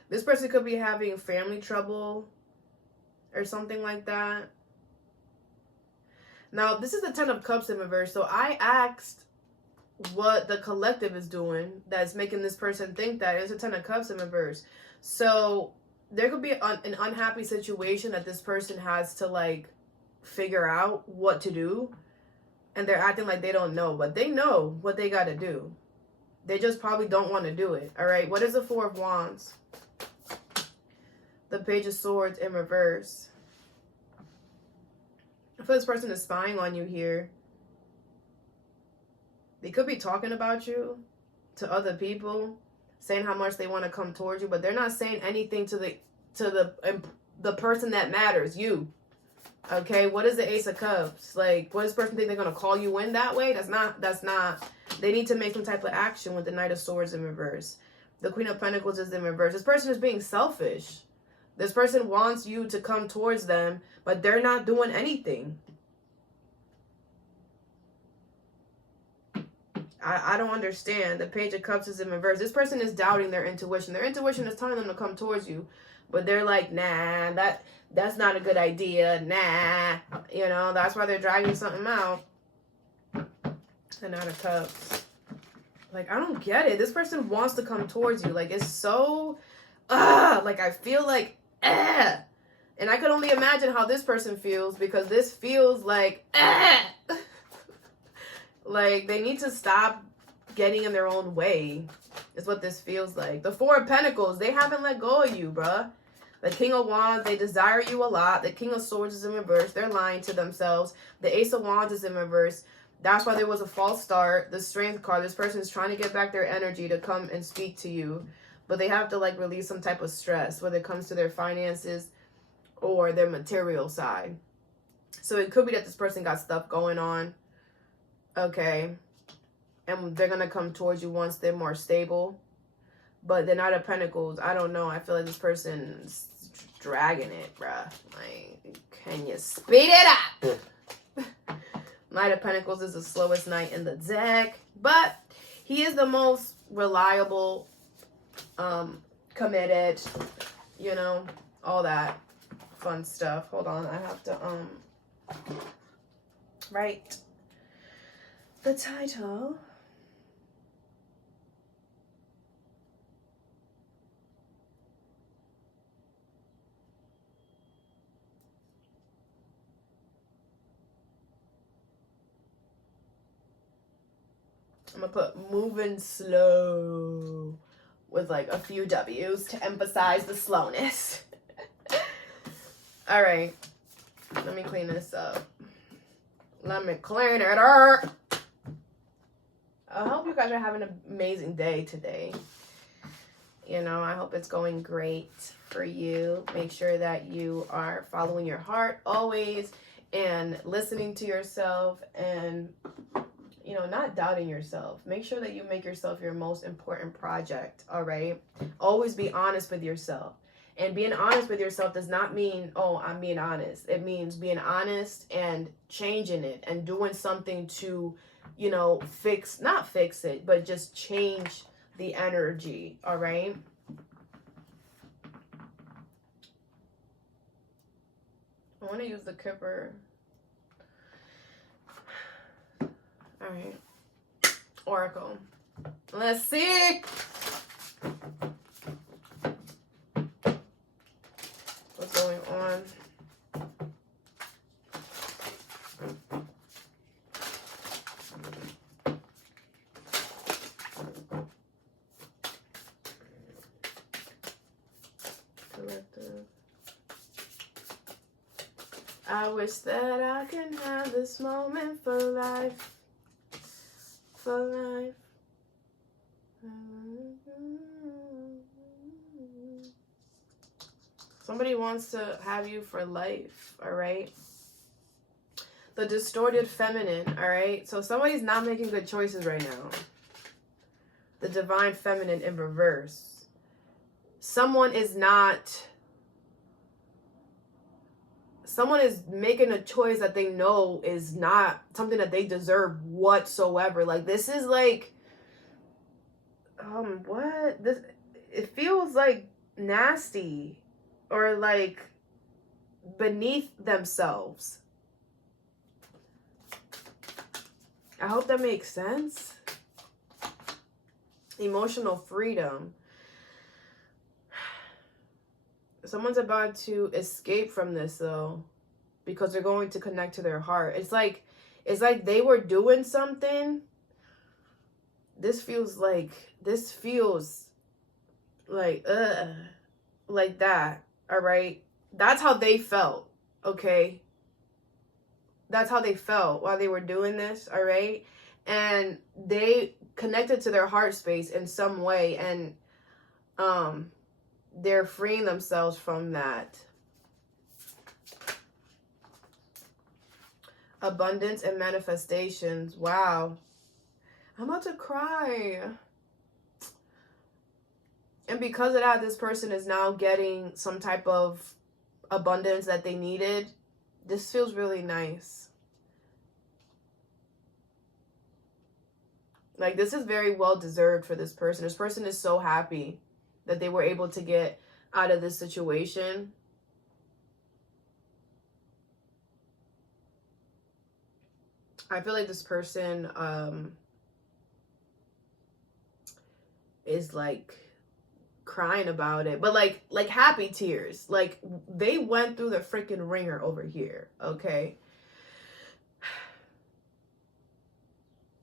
This person could be having family trouble or something like that. Now, this is the Ten of Cups in reverse. So I asked what the collective is doing that's making this person think that. It's a Ten of Cups in reverse. So there could be an unhappy situation that this person has to, like, figure out what to do. And they're acting like they don't know. But they know what they got to do. They just probably don't want to do it. All right. What is the Four of Wands? The Page of Swords in reverse. I feel this person is spying on you here. They could be talking about you to other people, saying how much they want to come towards you, but they're not saying anything to the person that matters, you. Okay, what is the Ace of Cups? Like, what does this person think they're going to call you in that way? That's not. They need to make some type of action with the Knight of Swords in reverse. The Queen of Pentacles is in reverse. This person is being selfish. This person wants you to come towards them, but they're not doing anything. I don't understand. The Page of Cups is in reverse. This person is doubting their intuition. Their intuition is telling them to come towards you, but they're like, nah, that's not a good idea. Nah, you know, that's why they're dragging something out. And Knight of Cups. Like, I don't get it. This person wants to come towards you. Like, it's so, like, I feel like, and I could only imagine how this person feels, because this feels like, like, they need to stop getting in their own way, is what this feels like. The Four of Pentacles, they haven't let go of you, bruh. The King of Wands, they desire you a lot. The King of Swords is in reverse. They're lying to themselves. The Ace of Wands is in reverse. That's why there was a false start. The Strength card, this person is trying to get back their energy to come and speak to you. But they have to, like, release some type of stress, whether it comes to their finances or their material side. So it could be that this person got stuff going on. Okay. And they're going to come towards you once they're more stable. But the Knight of Pentacles, I don't know. I feel like this person's dragging it, bruh. Like, can you speed it up? Knight of Pentacles is the slowest knight in the deck. But he is the most reliable, committed, you know, all that fun stuff. Hold on. I have to, write the title. I'm gonna put moving slow with like a few W's to emphasize the slowness. All right, let me clean this up. Let me clean it up. I hope you guys are having an amazing day today. You know, I hope it's going great for you. Make sure that you are following your heart always and listening to yourself and, you know, not doubting yourself. Make sure that you make yourself your most important project, all right? Always be honest with yourself. And being honest with yourself does not mean, oh, I'm being honest. It means being honest and changing it and doing something to, you know, not fix it, but just change the energy, all right? I want to use the Kipper. All right. Oracle. Let's see. What's going on? I wish that I can have this moment for life. For life. Somebody wants to have you for life, all right? The distorted feminine, all right? So somebody's not making good choices right now. The divine feminine in reverse. Someone is making a choice that they know is not something that they deserve whatsoever. Like, this is like, what? This, it feels like nasty or like beneath themselves. I hope that makes sense. Emotional freedom. Someone's about to escape from this though, because they're going to connect to their heart. It's like they were doing something. This feels like that. All right. That's how they felt. Okay. That's how they felt while they were doing this. All right. And they connected to their heart space in some way. And, they're freeing themselves from that. Abundance and manifestations. Wow. I'm about to cry. And because of that, this person is now getting some type of abundance that they needed. This feels really nice. Like, this is very well deserved for this person. This person is so happy that they were able to get out of this situation. I feel like this person is like crying about it, but like happy tears. Like, they went through the freaking ringer over here, okay?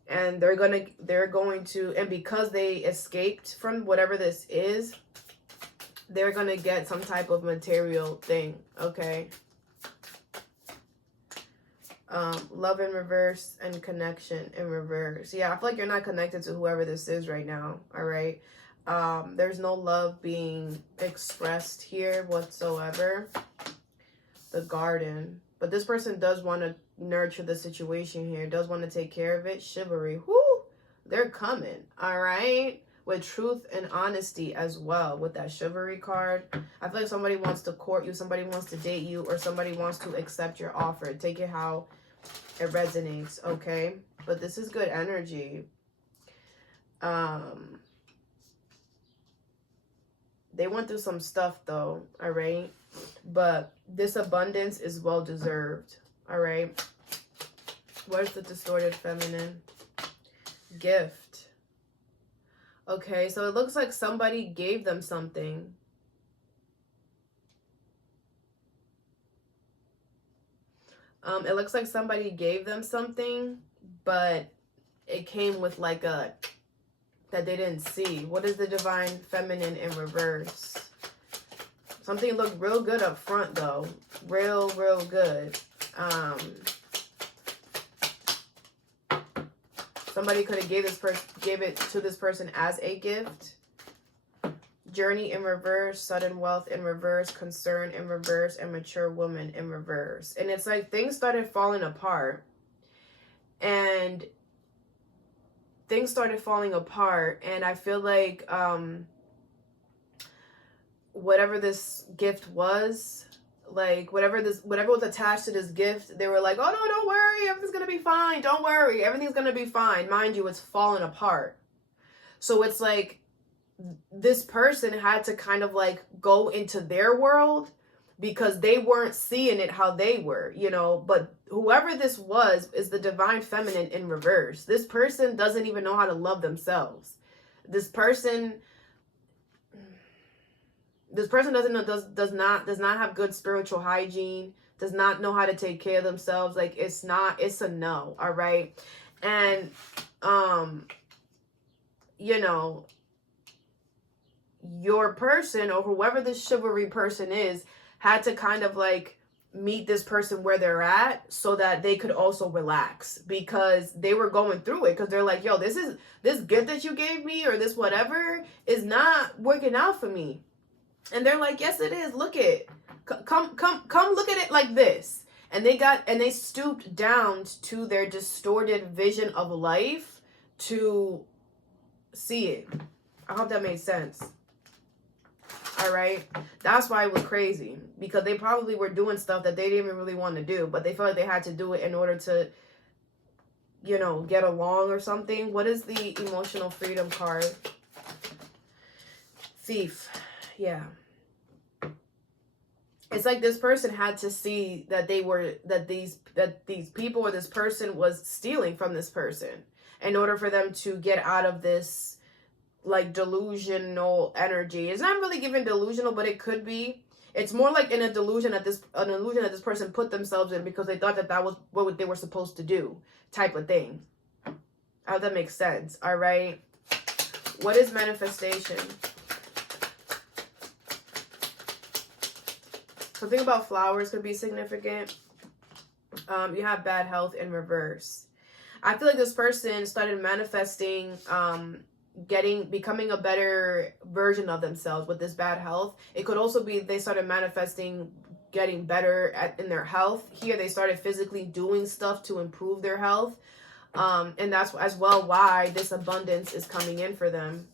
And they're going to, and because they escaped from whatever this is, they're going to get some type of material thing, okay? Love in reverse and connection in reverse. Yeah, I feel like you're not connected to whoever this is right now, all right? There's no love being expressed here whatsoever. The garden. But this person does want to nurture the situation here, does want to take care of it. Chivalry. Whoo! They're coming, all right? With truth and honesty as well with that chivalry card. I feel like somebody wants to court you, somebody wants to date you, or somebody wants to accept your offer. Take it how it resonates, okay? But this is good energy. They went through some stuff though, all right? But this abundance is well deserved, all right? Where's the distorted feminine? Gift. Okay, so it looks like somebody gave them something. It looks like somebody gave them something, but it came with like a, that they didn't see. What is the divine feminine in reverse? Something looked real good up front though. Real good. Somebody could have gave it to this person as a gift. Journey in reverse, sudden wealth in reverse, concern in reverse, and mature woman in reverse. And it's like things started falling apart. And things started falling apart. And I feel like whatever this gift was, like whatever was attached to this gift, they were like, oh no, don't worry, everything's gonna be fine, don't worry, everything's gonna be fine. Mind you, it's falling apart. So it's like this person had to kind of like go into their world because they weren't seeing it how they were, you know. But whoever this was is the divine feminine in reverse. This person doesn't even know how to love themselves. This person does not have good spiritual hygiene, does not know how to take care of themselves. Like, it's a no, all right? And you know, your person or whoever this chivalry person is had to kind of like meet this person where they're at so that they could also relax, because they were going through it, because they're like, yo, this gift that you gave me or this whatever is not working out for me. And they're like, yes it is, look it, come look at it like this. And they stooped down to their distorted vision of life to see it. I hope that made sense. All right. That's why it was crazy, because they probably were doing stuff that they didn't even really want to do, but they felt like they had to do it in order to, you know, get along or something. What is the emotional freedom card? Thief. Yeah. It's like this person had to see that these people or this person was stealing from this person in order for them to get out of this like delusional energy. It's not really given delusional, but it could be. It's more like an illusion that this person put themselves in because they thought that was what they were supposed to do, type of thing. I hope that makes sense. All right. What is manifestation? Something about flowers could be significant. You have bad health in reverse. I feel like this person started manifesting becoming a better version of themselves with this bad health. It could also be they started manifesting getting better in their health. Here they started physically doing stuff to improve their health. And that's as well why this abundance is coming in for them.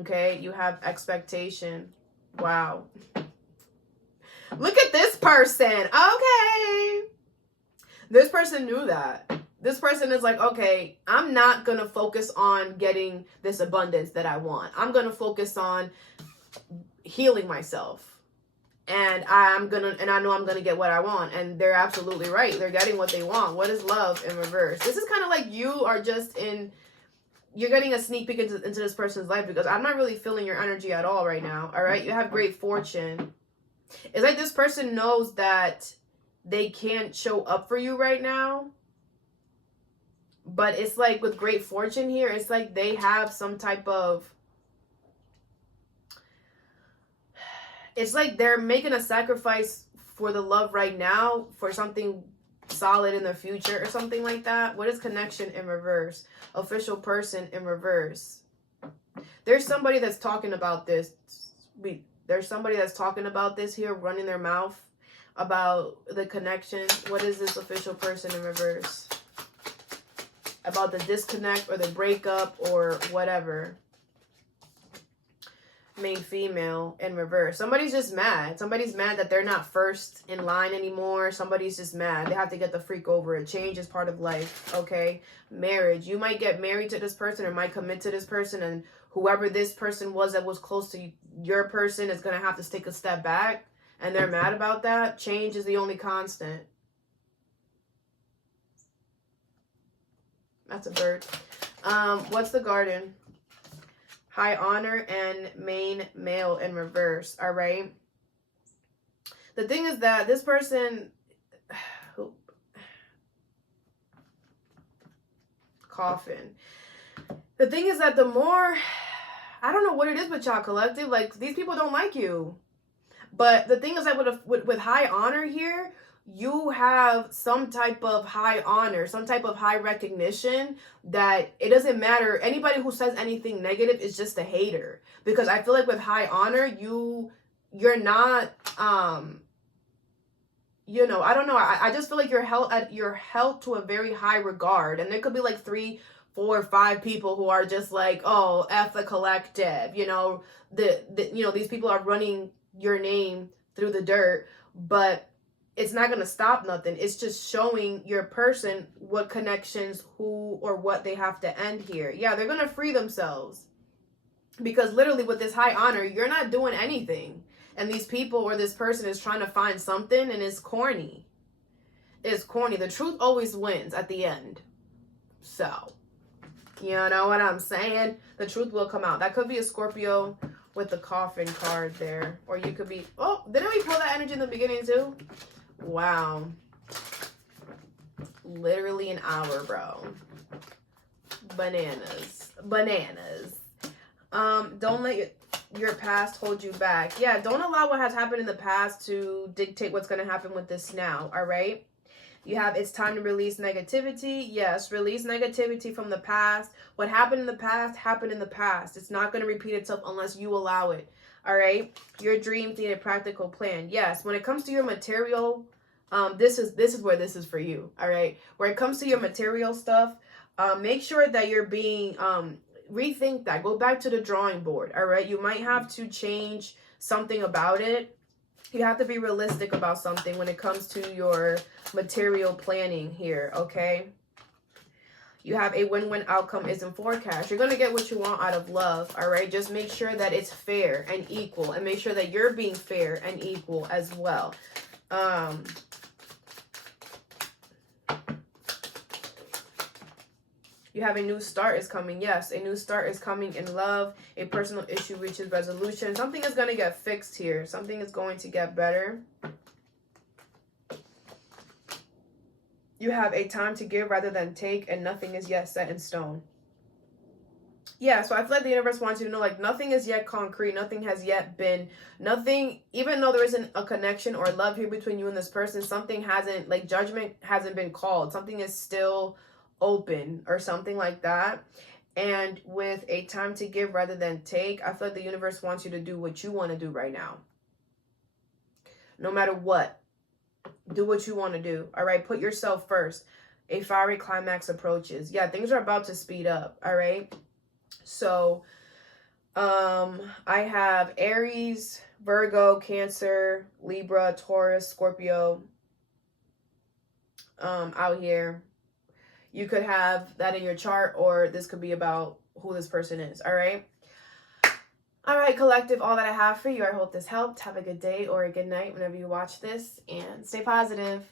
Okay, you have expectation. Wow. Look at this person. Okay. This person knew that. This person is like, okay, I'm not going to focus on getting this abundance that I want. I'm going to focus on healing myself. And I know I'm going to get what I want. And they're absolutely right. They're getting what they want. What is love in reverse? This is kind of like you are just you're getting a sneak peek into this person's life, because I'm not really feeling your energy at all right now. All right. You have great fortune. It's like this person knows that they can't show up for you right now. But it's like with great fortune here, it's like they have some type of, it's like they're making a sacrifice for the love right now for something solid in the future or something like that. What is connection in reverse? Official person in reverse. There's somebody that's talking about this. There's somebody that's talking about this here, running their mouth about the connection. What is this official person in reverse? About the disconnect or the breakup or whatever. Main female in reverse. Somebody's just mad. Somebody's mad that they're not first in line anymore. Somebody's just mad. They have to get the freak over it. Change is part of life. Okay. Marriage. You might get married to this person or might commit to this person, and whoever this person was that was close to your person is going to have to take a step back, and they're mad about that. Change is the only constant. That's a bird. What's the garden? High honor and main male in reverse. All right. The thing is that this person, coffin. The thing is that the more, I don't know what it is with y'all collective, like these people don't like you. But the thing is that with high honor here, you have some type of high honor, some type of high recognition that it doesn't matter. Anybody who says anything negative is just a hater. Because I feel like with high honor, you're not, you know, I don't know. I just feel like you're held to a very high regard. And there could be like 3, 4, 5 people who are just like, oh, F the collective. You know, you know, these people are running your name through the dirt. But it's not going to stop nothing. It's just showing your person what connections, who, or what they have to end here. Yeah, they're going to free themselves. Because literally with this high honor, you're not doing anything. And these people or this person is trying to find something, and it's corny. It's corny. The truth always wins at the end. So, you know what I'm saying? The truth will come out. That could be a Scorpio with the coffin card there. Or you could be, oh, didn't we pull that energy in the beginning too? Wow. Literally an hour, bro. Bananas. Bananas. Don't let your past hold you back. Yeah, don't allow what has happened in the past to dictate what's going to happen with this now, all right? You have, it's time to release negativity. Yes, release negativity from the past. What happened in the past happened in the past. It's not going to repeat itself unless you allow it, all right? Your dreams need a practical plan. Yes, when it comes to your material, this is where this is for you, all right? Where it comes to your material stuff, make sure that you're being, rethink that. Go back to the drawing board, all right? You might have to change something about it. You have to be realistic about something when it comes to your material planning here, okay? You have a win-win outcome is in forecast. You're going to get what you want out of love, all right? Just make sure that it's fair and equal, and make sure that you're being fair and equal as well. You have a new start is coming. Yes, a new start is coming in love. A personal issue reaches resolution. Something is going to get fixed here. Something is going to get better. You have a time to give rather than take, and nothing is yet set in stone. Yeah, so I feel like the universe wants you to know, like, nothing is yet concrete. Nothing has yet been, nothing, even though there isn't a connection or love here between you and this person, something hasn't, like, judgment hasn't been called. Something is still open or something like that. And with a time to give rather than take, I feel like the universe wants you to do what you want to do right now. No matter what, do what you want to do. All right, put yourself first. A fiery climax approaches. Yeah, things are about to speed up. All right, so I have Aries, Virgo, Cancer, Libra, Taurus, Scorpio out here. You could have that in your chart, or this could be about who this person is, all right? All right, collective, all that I have for you. I hope this helped. Have a good day or a good night whenever you watch this, and stay positive.